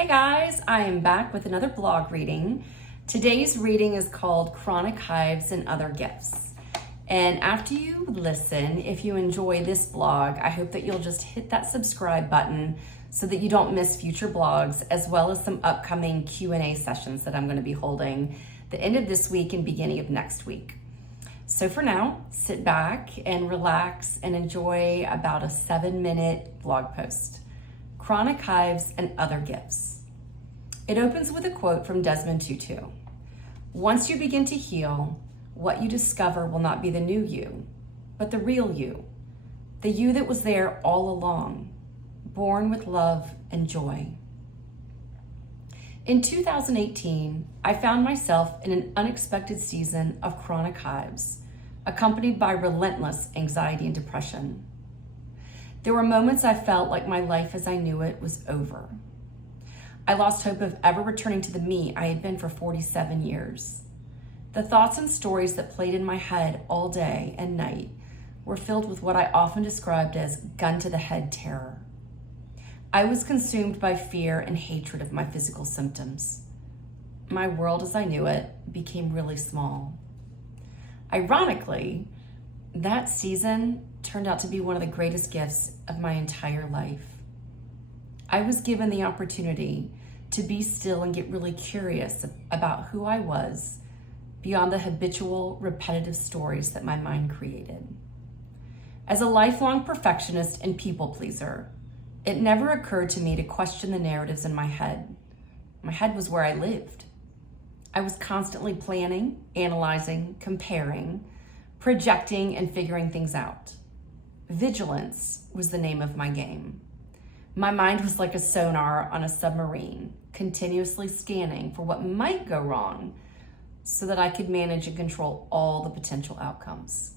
Hey guys, I am back with another blog reading. Today's reading is called Chronic Hives and Other Gifts. And after you listen, if you enjoy this blog, I hope that you'll just hit that subscribe button so that you don't miss future blogs, as well as some upcoming Q&A sessions that I'm going to be holding the end of this week and beginning of next week. So for now, sit back and relax and enjoy about a 7-minute blog post. Chronic Hives and Other Gifts. It opens with a quote from Desmond Tutu. Once you begin to heal, what you discover will not be the new you, but the real you, the you that was there all along, born with love and joy. In 2018, I found myself in an unexpected season of chronic hives, accompanied by relentless anxiety and depression. There were moments I felt like my life as I knew it was over. I lost hope of ever returning to the me I had been for 47 years. The thoughts and stories that played in my head all day and night were filled with what I often described as gun-to-the-head terror. I was consumed by fear and hatred of my physical symptoms. My world as I knew it became really small. Ironically, that season turned out to be one of the greatest gifts of my entire life. I was given the opportunity to be still and get really curious about who I was beyond the habitual, repetitive stories that my mind created. As a lifelong perfectionist and people pleaser, it never occurred to me to question the narratives in my head. My head was where I lived. I was constantly planning, analyzing, comparing, projecting, and figuring things out. Vigilance was the name of my game. My mind was like a sonar on a submarine, continuously scanning for what might go wrong so that I could manage and control all the potential outcomes.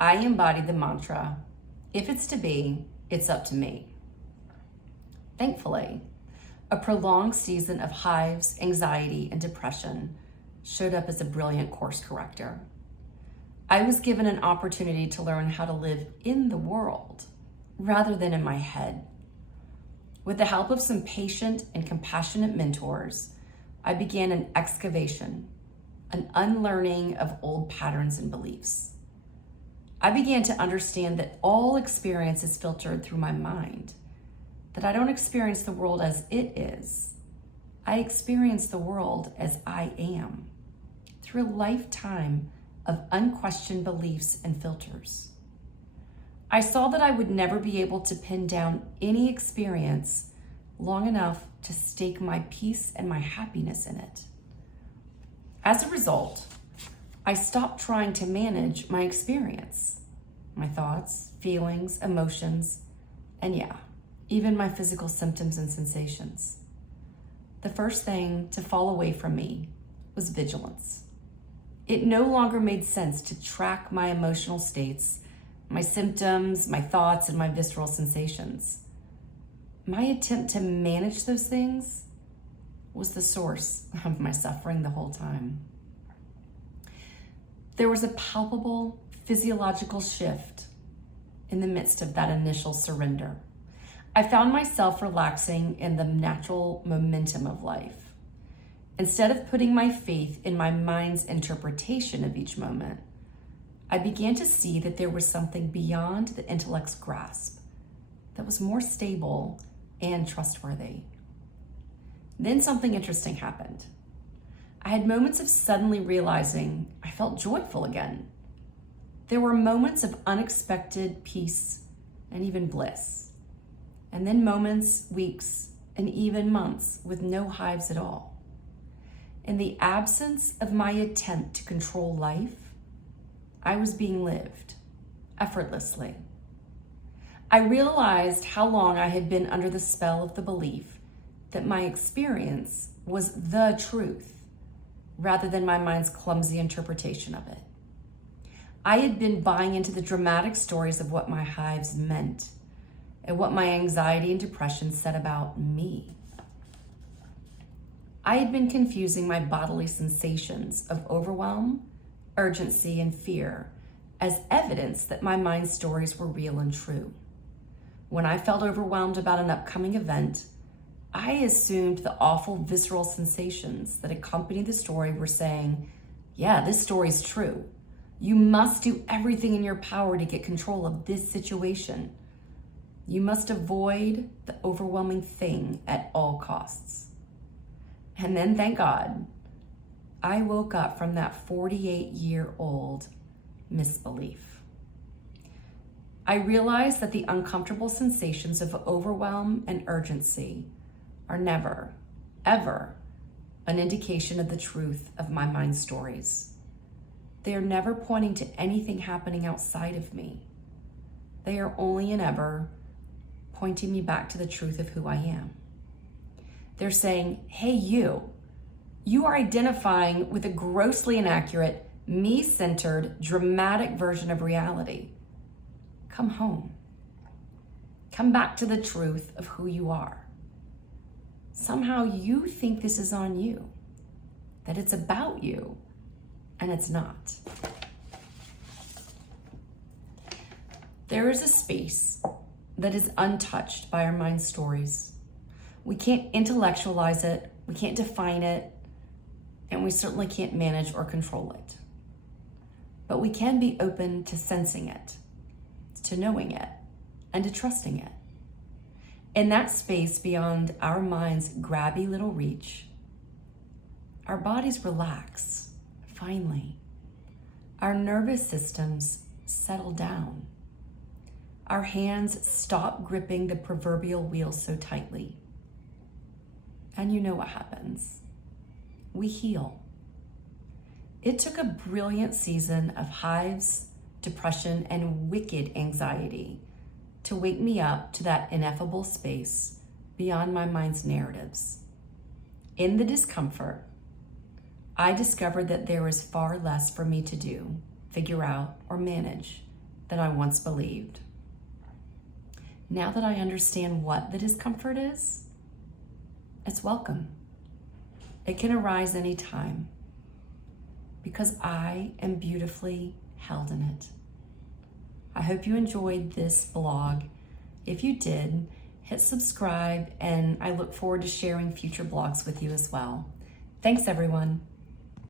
I embodied the mantra, if it's to be, it's up to me. Thankfully, a prolonged season of hives, anxiety, and depression showed up as a brilliant course corrector. I was given an opportunity to learn how to live in the world rather than in my head. With the help of some patient and compassionate mentors, I began an excavation, an unlearning of old patterns and beliefs. I began to understand that all experience is filtered through my mind, that I don't experience the world as it is. I experience the world as I am, through a lifetime of unquestioned beliefs and filters. I saw that I would never be able to pin down any experience long enough to stake my peace and my happiness in it. As a result, I stopped trying to manage my experience, my thoughts, feelings, emotions, and even my physical symptoms and sensations. The first thing to fall away from me was vigilance. It no longer made sense to track my emotional states, my symptoms, my thoughts, and my visceral sensations. My attempt to manage those things was the source of my suffering the whole time. There was a palpable physiological shift in the midst of that initial surrender. I found myself relaxing in the natural momentum of life. Instead of putting my faith in my mind's interpretation of each moment, I began to see that there was something beyond the intellect's grasp that was more stable and trustworthy. Then something interesting happened. I had moments of suddenly realizing I felt joyful again. There were moments of unexpected peace and even bliss. And then moments, weeks, and even months with no hives at all. In the absence of my attempt to control life, I was being lived effortlessly. I realized how long I had been under the spell of the belief that my experience was the truth rather than my mind's clumsy interpretation of it. I had been buying into the dramatic stories of what my hives meant and what my anxiety and depression said about me. I had been confusing my bodily sensations of overwhelm, urgency, and fear as evidence that my mind's stories were real and true. When I felt overwhelmed about an upcoming event, I assumed the awful visceral sensations that accompanied the story were saying, yeah, this story's true. You must do everything in your power to get control of this situation. You must avoid the overwhelming thing at all costs. And then, thank God, I woke up from that 48-year-old misbelief. I realized that the uncomfortable sensations of overwhelm and urgency are never, ever an indication of the truth of my mind's stories. They are never pointing to anything happening outside of me. They are only and ever pointing me back to the truth of who I am. They're saying, hey, you are identifying with a grossly inaccurate, me-centered, dramatic version of reality. Come home. Come back to the truth of who you are. Somehow you think this is on you, that it's about you, and it's not. There is a space that is untouched by our mind stories. We can't intellectualize it, we can't define it, and we certainly can't manage or control it. But we can be open to sensing it, to knowing it, and to trusting it. In that space beyond our mind's grabby little reach, our bodies relax, finally. Our nervous systems settle down. Our hands stop gripping the proverbial wheel so tightly. And you know what happens. We heal. It took a brilliant season of hives, depression, and wicked anxiety to wake me up to that ineffable space beyond my mind's narratives. In the discomfort, I discovered that there is far less for me to do, figure out, or manage than I once believed. Now that I understand what the discomfort is, it's welcome. It can arise anytime because I am beautifully held in it. I hope you enjoyed this vlog. If you did, hit subscribe, and I look forward to sharing future vlogs with you as well. Thanks, everyone.